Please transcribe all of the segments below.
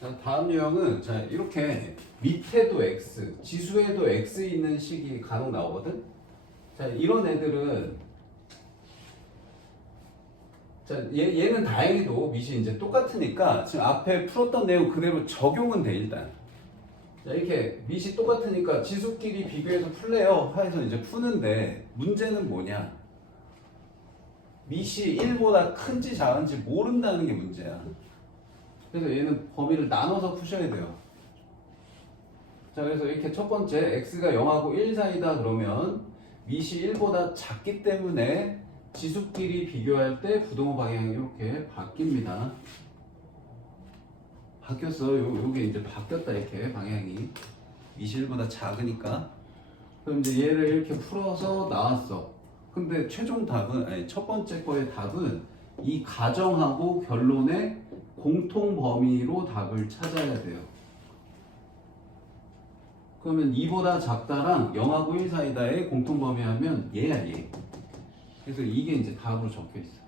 자, 다음 유형은 자 이렇게 밑에도 x, 지수에도 x 있는 식이 간혹 나오거든. 자 이런 애들은 자 얘는 다행히도 밑이 이제 똑같으니까 지금 앞에 풀었던 내용 그대로 적용은 돼 일단. 자 이렇게 밑이 똑같으니까 지수끼리 비교해서 풀래요. 해서 이제 푸는데 문제는 뭐냐? 밑이 1보다 큰지 작은지 모른다는 게 문제야. 그래서 얘는 범위를 나눠서 푸셔야 돼요. 자, 그래서 이렇게 첫 번째 x가 0하고 1 사이다 그러면 밑이 1보다 작기 때문에 지수끼리 비교할 때 부동호 방향이 이렇게 바뀝니다. 바뀌었어. 요게 이제 바뀌었다 이렇게 방향이. 밑이 1보다 작으니까. 그럼 이제 얘를 이렇게 풀어서 나왔어. 근데 최종 답은 아니 첫 번째 거의 답은 이 가정하고 결론의 공통 범위로 답을 찾아야 돼요. 그러면 2보다 작다랑 0하고 1 사이다의 공통 범위 하면 얘야 얘. 그래서 이게 이제 답으로 적혀 있어.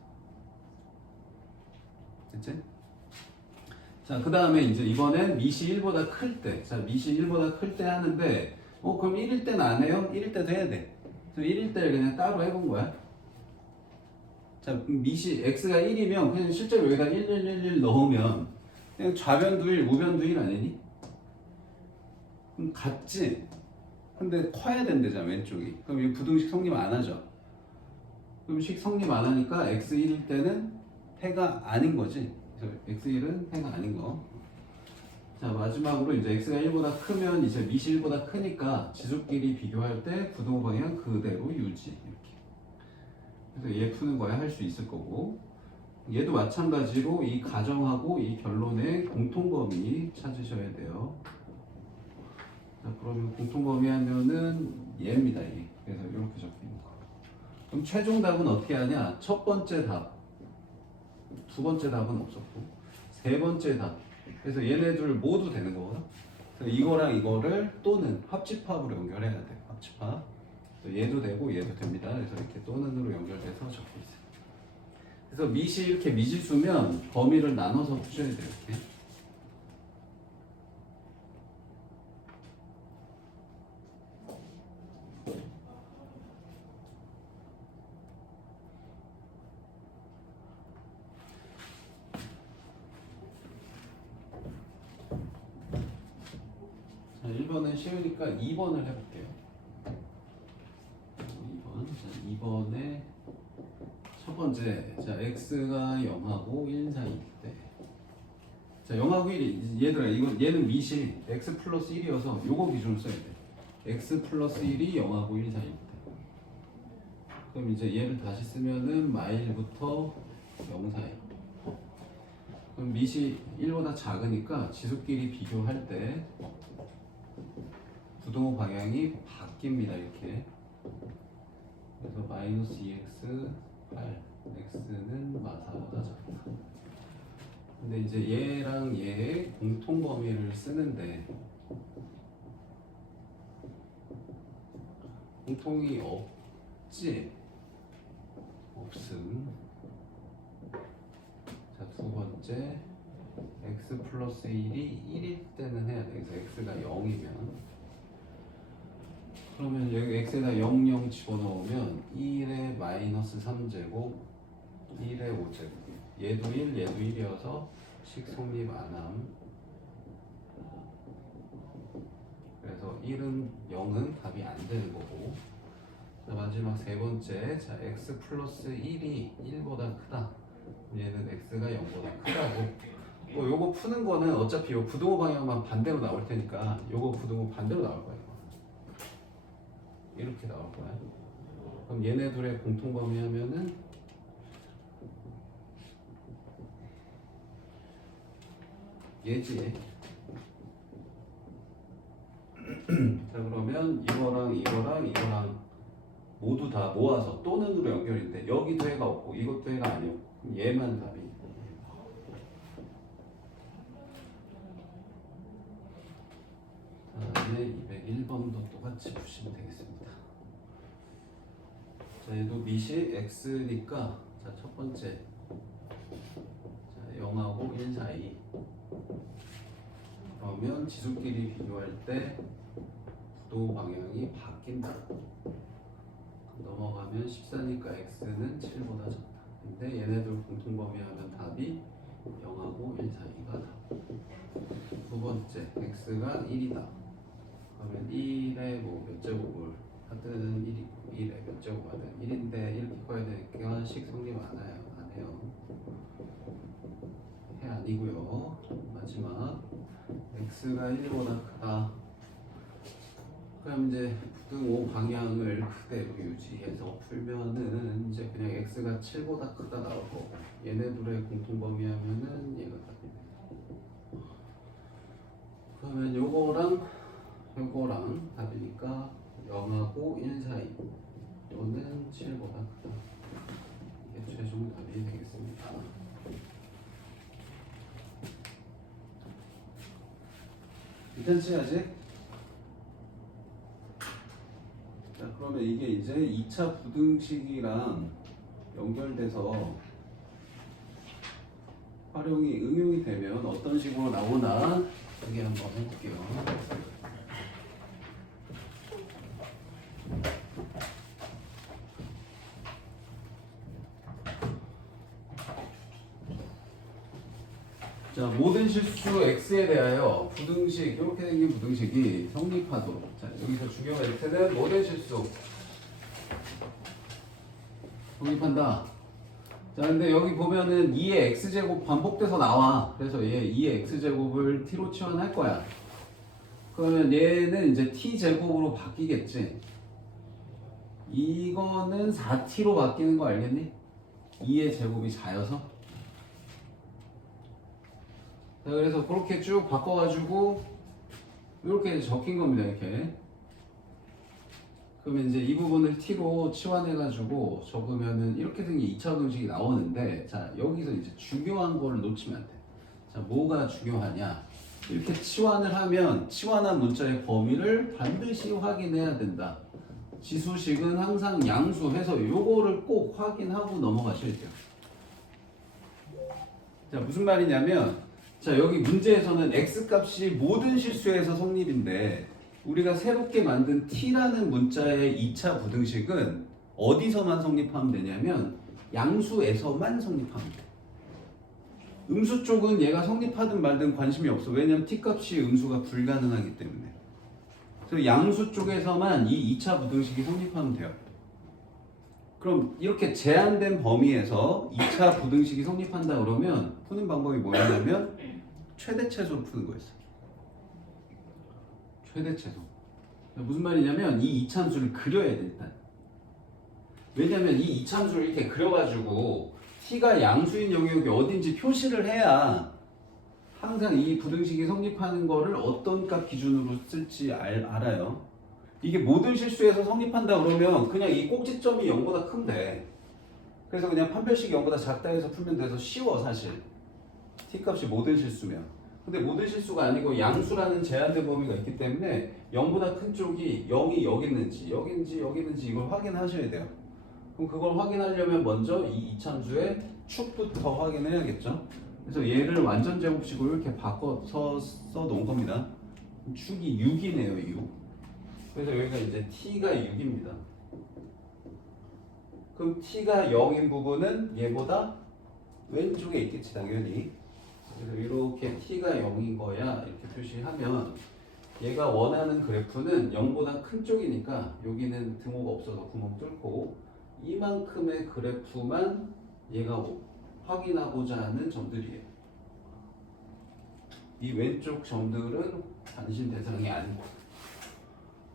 됐지? 자, 그 다음에 이제 이번엔 밑이 1보다 클 때. 자, 밑이 1보다 클 때 하는데 그럼 1일 때는 안 해요? 1일 때도 해야 돼. 그래서 1일 때를 그냥 따로 해본 거야. 자, 밑이 x가 1이면 그냥 실제로 여기다 1111 넣으면 그냥 좌변도 1, 우변도 1 아니니? 그럼 같지? 근데 커야 된대잖아 왼쪽이. 그럼 이 부등식 성립 안 하죠? 그럼 식 성립 안 하니까 x1일 때는 해가 아닌 거지. 그래서 x1은 해가 아닌 거. 자 마지막으로 이제 x가 1보다 크면 이제 밑이 1보다 크니까 지수끼리 비교할 때 부동호 방향 그대로 유지 이렇게. 그래서 얘 푸는 거야 할 수 있을 거고 얘도 마찬가지로 이 가정하고 이 결론의 공통범위 찾으셔야 돼요. 자 그러면 공통범위 하면은 얘입니다 이게. 그래서 이렇게 적혀 있는 거. 그럼 최종 답은 어떻게 하냐? 첫 번째 답, 두 번째 답은 없었고 세 번째 답. 그래서 얘네들 모두 되는 거거든. 그래서 이거랑 이거를 또는 합집합으로 연결해야 돼. 합집합. 얘도 되고 얘도 됩니다. 그래서 이렇게 또는으로 연결돼서 적혀 있어요. 그래서 밑이 이렇게 미지수면 범위를 나눠서 푸셔야 돼요. 이렇게. 자, 1번은 쉬우니까 2번을 해볼게요. 2번. 자, 2번에 첫 번째. 자, x가 0하고 1 사이일 때. 자, 0하고 1이 얘들아 얘는 밑이 x 플러스 1이어서 요거 기준으로 써야 돼. x 플러스 1이 0하고 1 사이일 때. 그럼 이제 얘를 다시 쓰면은 마일부터 0 사이. 그럼 밑이 1보다 작으니까 지수끼리 비교할 때 부동호 방향이 바뀝니다 이렇게. 그래서 마이너스 2x 8 x는 마사보다 작다. 근데 이제 얘랑 얘의 공통 범위를 쓰는데 공통이 없지? 없음. 자, 두 번째 x 플러스 1이 1일 때는 해야 돼. 그래서 x가 0이면 그러면 여기 x에다 0, 0 집어넣으면 1의 마이너스 3제곱 1의 5제곱 얘도 1, 얘도 1이어서 식 성립 안함. 그래서 1은 0은 답이 안 되는 거고. 자, 마지막 세 번째. 자, x 플러스 1이 1보다 크다. 얘는 x가 0보다 크다고. 요거 푸는 거는 어차피 요 부동호 방향만 반대로 나올 테니까 요거 부동호 반대로 나올 거예요. 이렇게 나올 거야. 그럼 얘네 둘의 공통 범위 하면은 얘지. 자 그러면 이거랑 모두 다 모아서 또는으로 연결인데 여기도 해가 없고 이것도 해가 아니고 얘만 답이. 다음에 201번도 똑같이 푸시면 되겠습니다. 자 얘도 밑이 x니까 자 첫 번째 자 0하고 1 사이 그러면 지수끼리 비교할 때 부도 방향이 바뀐다. 넘어가면 14니까 x는 7보다 작다. 근데 얘네들 공통범위하면 답이 0하고 1 사이가 답. 두 번째, x가 1이다. 그러면 1의 뭐 몇 제곱을 하든 1이고 1의 몇 제곱 하든 1인데 이렇게 커야 되니까 식 성립 안 해요. 안 해요. 해 아니고요. 마지막 x가 1보다 크다. 그럼 이제 부등 O 방향을 그대로 유지해서 풀면은 이제 그냥 x가 7보다 크다 나올 거고 얘네 둘의 공통범위하면은 얘가 답이네. 그러면 요거랑 답이니까 0하고 1 사이 또는 7보다 크다. 이게 최종 답이 되겠습니다. 괜찮지 아직? 자 그러면 이게 이제 2차 부등식이랑 연결돼서 응용이 되면 어떤 식으로 나오나 여기 한번 해볼게요. 자, 모든 실수 x에 대하여 부등식, 이렇게 생긴 부등식이 성립하도록. 자, 여기서 중요한 멘트는 모든 실수 성립한다. 자, 근데 여기 보면은 2의 x제곱 반복돼서 나와. 그래서 얘 2의 x제곱을 t로 치환할 거야. 그러면 얘는 이제 t제곱으로 바뀌겠지. 이거는 4t로 바뀌는 거 알겠니? 2의 제곱이 4여서. 자, 그래서 그렇게 쭉 바꿔가지고 이렇게 적힌 겁니다. 이렇게. 그러면 이제 이 부분을 t로 치환해가지고 적으면은 이렇게 생긴 2차 방식이 나오는데, 자 여기서 이제 중요한 걸 놓치면 안 돼. 자 뭐가 중요하냐? 이렇게 치환을 하면 치환한 문자의 범위를 반드시 확인해야 된다. 지수식은 항상 양수해서 요거를 꼭 확인하고 넘어가셔야 돼요. 자 무슨 말이냐면, 자 여기 문제에서는 x값이 모든 실수에서 성립인데 우리가 새롭게 만든 t라는 문자의 2차 부등식은 어디서만 성립하면 되냐면 양수에서만 성립하면 돼. 음수 쪽은 얘가 성립하든 말든 관심이 없어. 왜냐면 t값이 음수가 불가능하기 때문에. 그래서 양수 쪽에서만 이 2차 부등식이 성립하면 돼요. 그럼 이렇게 제한된 범위에서 2차 부등식이 성립한다 그러면 푸는 방법이 뭐였냐면 최대최소로 푸는 거였어. 최대최소. 무슨 말이냐면 이 이차함수를 그려야 돼 일단. 왜냐면 이 이차함수를 이렇게 그려가지고 t가 양수인 영역이 어딘지 표시를 해야 항상 이 부등식이 성립하는 거를 어떤 값 기준으로 쓸지 알아요. 이게 모든 실수에서 성립한다 그러면 그냥 이 꼭지점이 0보다 큰데, 그래서 그냥 판별식이 0보다 작다 해서 풀면 돼서 쉬워 사실. t값이 모든 실수면. 근데 모든 실수가 아니고 양수라는 제한된 범위가 있기 때문에 0보다 큰 쪽이 0이 여기 있는지 여기 있는지 이걸 확인하셔야 돼요. 그럼 그걸 확인하려면 먼저 이 이차함수의 축부터 확인해야겠죠. 그래서 얘를 완전 제곱식으로 이렇게 바꿔서 써놓은 겁니다. 축이 6이네요. 6. 그래서 여기가 이제 t가 6입니다. 그럼 t가 0인 부분은 얘보다 왼쪽에 있겠지 당연히. 그래서 이렇게 t가 0인 거야 이렇게 표시하면 얘가 원하는 그래프는 0보다 큰 쪽이니까 여기는 등호가 없어서 구멍 뚫고 이만큼의 그래프만 얘가 확인하고자 하는 점들이에요. 이 왼쪽 점들은 관심 대상이 아니고.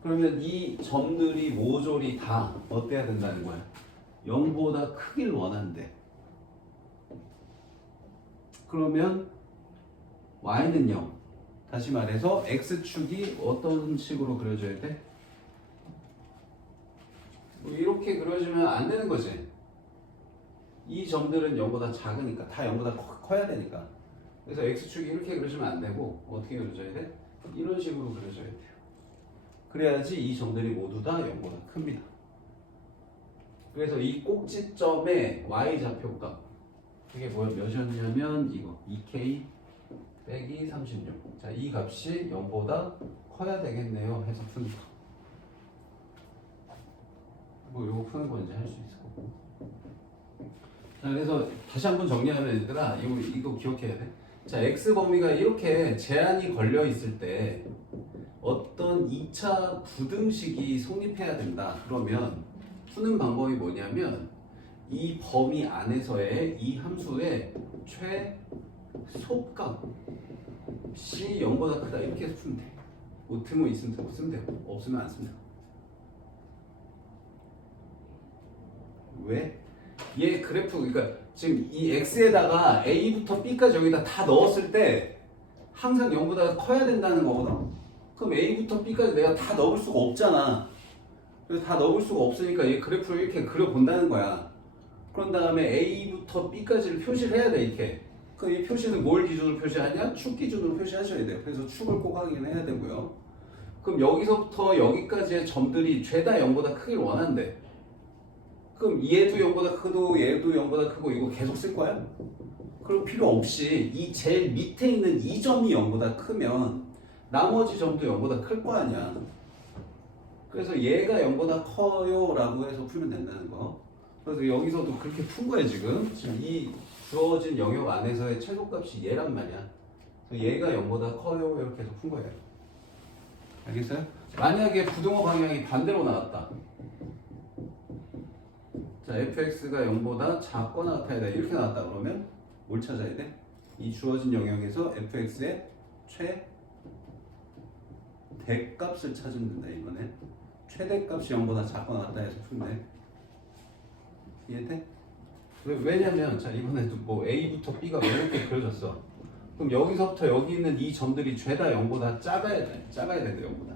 그러면 이 점들이 모조리 다 어때야 된다는 거야? 0보다 크길 원한대. 그러면 y는 0. 다시 말해서 x축이 어떤 식으로 그려져야 돼? 뭐 이렇게 그려주면 안 되는 거지. 이 점들은 0보다 작으니까, 다 0보다 커야 되니까. 그래서 x축이 이렇게 그려주면 안 되고 어떻게 그려져야 돼? 이런 식으로 그려져야 돼요. 그래야지 이 점들이 모두 다 0보다 큽니다. 그래서 이 꼭지점의 y좌표값, 이게 뭐였냐면 이거 2k 빼기 36. 자, 이 값이 0보다 커야 되겠네요. 해서 푸는 거. 뭐 이거 푸는 건 이제 할 수 있을 거고. 자, 그래서 다시 한번 정리하면 얘들아, 이거 기억해야 돼. 자, x 범위가 이렇게 제한이 걸려 있을 때 어떤 2차 부등식이 성립해야 된다. 그러면 푸는 방법이 뭐냐면 이 범위 안에서의 이 함수의 최소값 C 0보다 크다 이렇게 해서 풀면 돼. 뭐 등호 있으면 등호 쓰면 되고 없으면 안 쓰면 되고. 왜? 얘 그래프 그러니까 지금 이 x에다가 a부터 b까지 여기다 다 넣었을 때 항상 0보다 커야 된다는 거거든. 그럼 a부터 b까지 내가 다 넣을 수가 없잖아. 그래서 다 넣을 수가 없으니까 이 그래프를 이렇게 그려본다는 거야. 그런 다음에 a부터 b까지를 표시를 해야 돼 이렇게. 그럼 이 표시는 뭘 기준으로 표시하냐? 축 기준으로 표시하셔야 돼요. 그래서 축을 꼭 확인해야 되고요. 그럼 여기서부터 여기까지의 점들이 죄다 0보다 크길 원한대. 그럼 얘도 0보다 크고 얘도 0보다 크고 이거 계속 쓸 거야? 그럼 필요 없이 이 제일 밑에 있는 이 점이 0보다 크면 나머지 점도 0보다 클 거 아니야. 그래서 얘가 0보다 커요 라고 해서 풀면 된다는 거. 그래서 여기서도 그렇게 푼 거야 지금. 지금 이 주어진 영역 안에서의 최소값이 얘란 말이야. 그래서 얘가 0보다 커요 이렇게 해서 푼 거예요. 알겠어요? 만약에 부등호 방향이 반대로 나왔다. 자, fx가 0보다 작거나 같아야 이렇게 나왔다 그러면 뭘 찾아야 돼? 이 주어진 영역에서 fx의 최대값을 찾으면 된다 이번에. 최대값이 0보다 작거나 같다 해서 풀면 돼. 이해돼? 왜냐면 자 이번에도 뭐 a부터 b가 이렇게 그려졌어. 그럼 여기서부터 여기 있는 이 점들이 죄다 0보다 작아야 돼. 작아야 돼 0보다.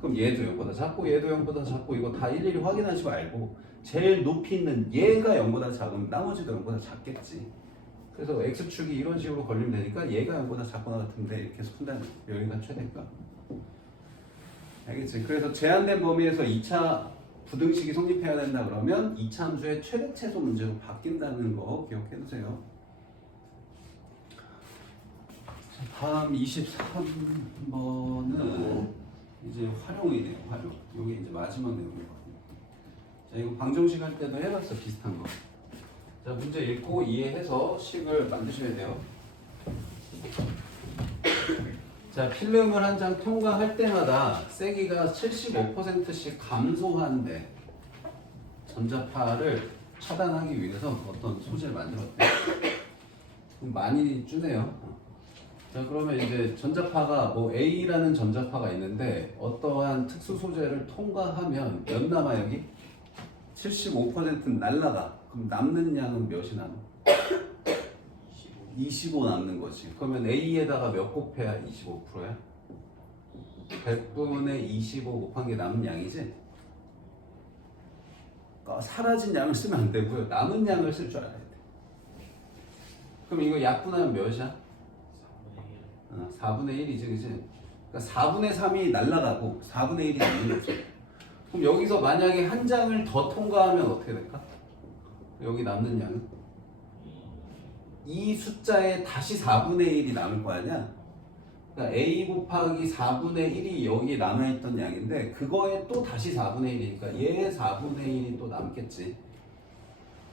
그럼 얘도 0보다 작고 얘도 0보다 작고 이거 다 일일이 확인하지 말고 제일 높이 있는 얘가 0보다 작으면 나머지도 0보다 작겠지. 그래서 x축이 이런 식으로 걸리면 되니까 얘가 0보다 작거나 같은데 이렇게 해서 푼다는 거야. 여기가 최대값. 알겠지? 그래서 제한된 범위에서 2차 부등식이 성립해야 된다 그러면 2차 함수의 최대 최소 문제로 바뀐다는 거 기억해두세요. 다음 23번은 이제 활용이네요. 활용. 이게 이제 마지막 내용이거든요. 자, 이거 방정식 할 때도 해봤어. 비슷한 거. 자, 문제 읽고 이해해서 식을 만드셔야 돼요. 자, 필름을 한 장 통과할 때마다 세기가 75%씩 감소하는데 전자파를 차단하기 위해서 어떤 소재를 만들었대. 많이 주네요. 자, 그러면 이제 전자파가 뭐 A라는 전자파가 있는데 어떠한 특수 소재를 통과하면 몇 남아 여기? 75%는 날라가. 그럼 남는 양은 몇이 남아? 25 남는 거지. 그러면 A에다가 몇 곱해야 25%야? 100분의 25 곱한 게 남은 양이지? 그러니까 사라진 양을 쓰면 안 되고요. 남은 양을 쓸 줄 알아야 돼. 그럼 이거 약분하면 몇이야? 4분의 1이지, 그치? 그러니까 4분의 3이 날라가고 4분의 1이 남는 거지. 그럼 여기서 만약에 한 장을 더 통과하면 어떻게 될까? 여기 남는 양은? 이 숫자에 다시 4분의 1이 남을 거 아니야? 그러니까 A 곱하기 4분의 1이 여기에 남아있던 양인데 그거에 또 다시 4분의 1이니까 얘 4분의 1이 또 남겠지.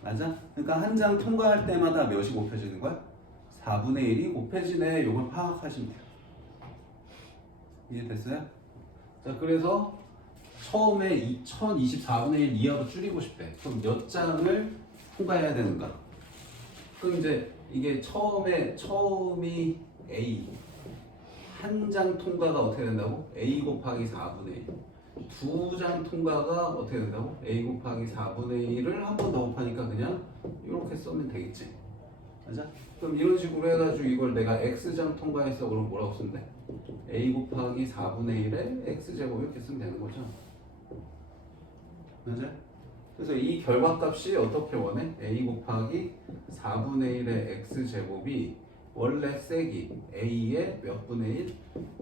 맞아? 그러니까 한 장 통과할 때마다 몇이 곱해지는 거야? 4분의 1이 곱해지네. 이걸 파악하시면 돼요. 이해됐어요? 자, 그래서 처음에 1024분의 1 이하로 줄이고 싶대. 그럼 몇 장을 통과해야 되는가? 그럼 이제 이게 처음이 A 한 장 통과가 어떻게 된다고? A 곱하기 4분의 1. 두 장 통과가 어떻게 된다고? A 곱하기 4분의 1을 한 번 더 곱하니까 그냥 이렇게 쓰면 되겠지. 맞아? 그럼 이런 식으로 해가지고 이걸 내가 X장 통과했어. 그럼 뭐라고 쓰면 돼? A 곱하기 4분의 1에 X제곱 이렇게 쓰면 되는 거죠. 맞아? 그래서 이 결과값이 어떻게 원해? A 곱하기 4분의 1의 X제곱이 원래 세기 A의 몇 분의 1?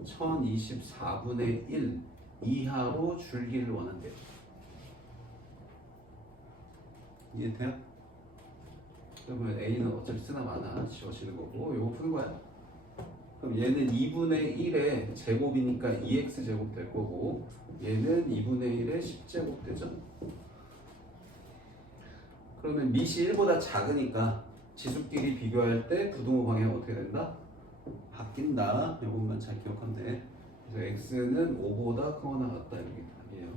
1024분의 1 이하로 줄기를 원한대요. 이해돼요? 그러면 A는 어차피 쓰나 마나 지워지는 거고 이거 푸는 거야. 그럼 얘는 2분의 1의 제곱이니까 2x 제곱 될 거고 얘는 2분의 1의 10제곱 되죠. 그러면 밑이 1보다 작으니까 지수끼리 비교할 때 부등호 방향 어떻게 된다? 바뀐다. 이것만 잘 기억하면 돼. 그래서 x는 5보다 크거나 같다. 이게 답이에요.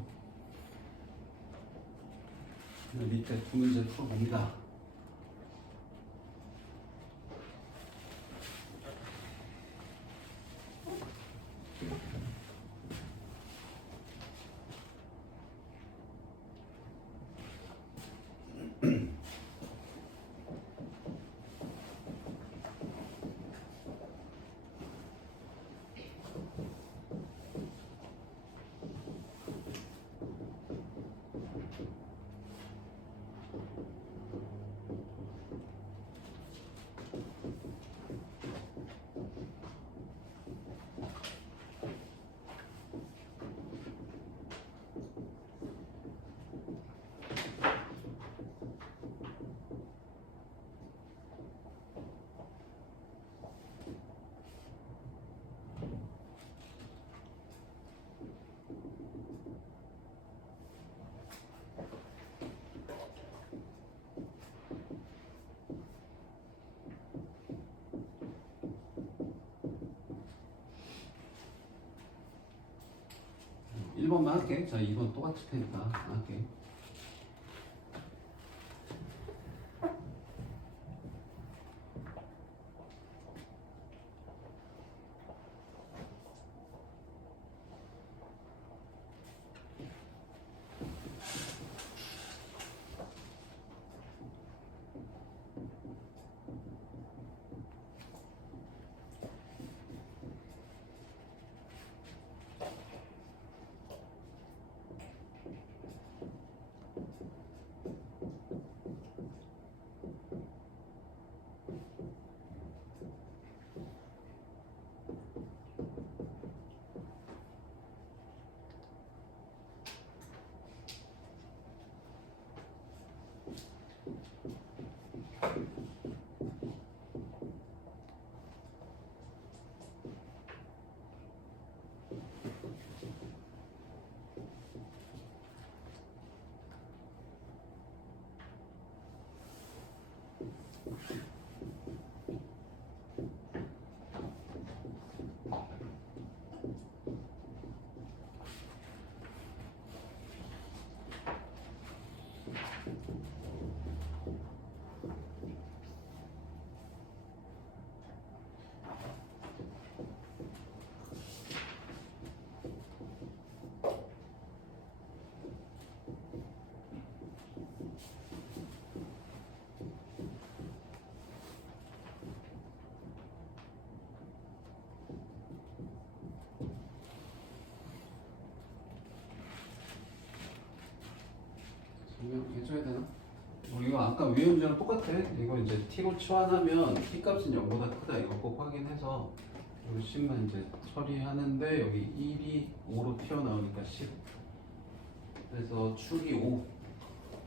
밑에 두 문제 풀어봅니다. 일 1번만 할게. 자, 2번 똑같을 테니까 할게. 해줘야 되나? 이거 아까 위에 문제랑 똑같아. 이거 이제 t로 치환하면 t 값은 0보다 크다. 이거 꼭 확인해서 이거 10만 이제 처리하는데 여기 1이 5로 튀어나오니까 10. 그래서 축이 5.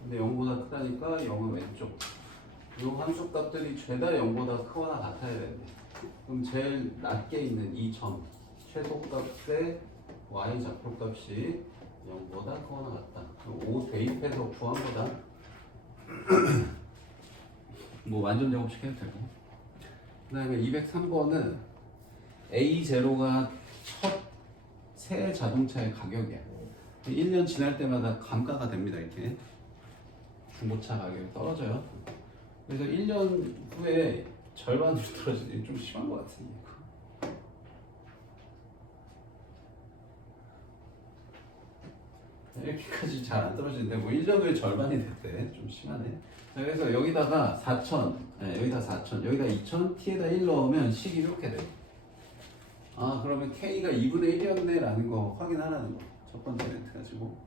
근데 0보다 크다니까 0은 왼쪽. 이 함수 값들이 죄다 0보다 크거나 같아야 되는데. 그럼 제일 낮게 있는 이 점 최소값의 y 좌표값이 0보다 크거나 같다. 5 대입해서 구한 거다. 뭐 완전 제곱식 해도 되고. 그 다음에 203번은 A0가 첫 새 자동차의 가격이야. 1년 지날 때마다 감가가 됩니다. 이렇게 중고차 가격이 떨어져요. 그래서 1년 후에 절반으로 떨어지는 게 좀 심한 것 같은데. 이렇게까지 잘 안 떨어지는데 뭐 1년 후에 절반이 됐대. 좀 심하네. 자, 그래서 여기다가 4,000, 여기다 4,000, 여기다 2,000, t에다 1 넣으면 식이 이렇게 돼. 아, 그러면 k가 2분의 1이었네 라는 거 확인하라는 거. 첫 번째 멘트 가지고.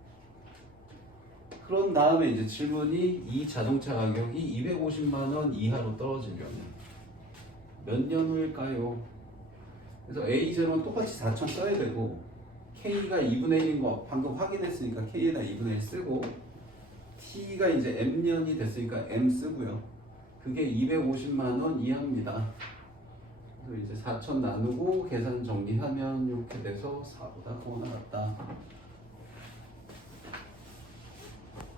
그런 다음에 이제 질문이 이 자동차 가격이 250만 원 이하로 떨어지려면 몇 년 후일까요? 그래서 A0는 똑같이 4,000 써야 되고 K가 2분의 1인 거 방금 확인했으니까 K에다 2분의 1 쓰고 T가 이제 M년이 됐으니까 M 쓰고요. 그게 250만 원 이하입니다. 그래서 이제 4,000 나누고 계산 정리하면 이렇게 돼서 4보다 9가 나왔다.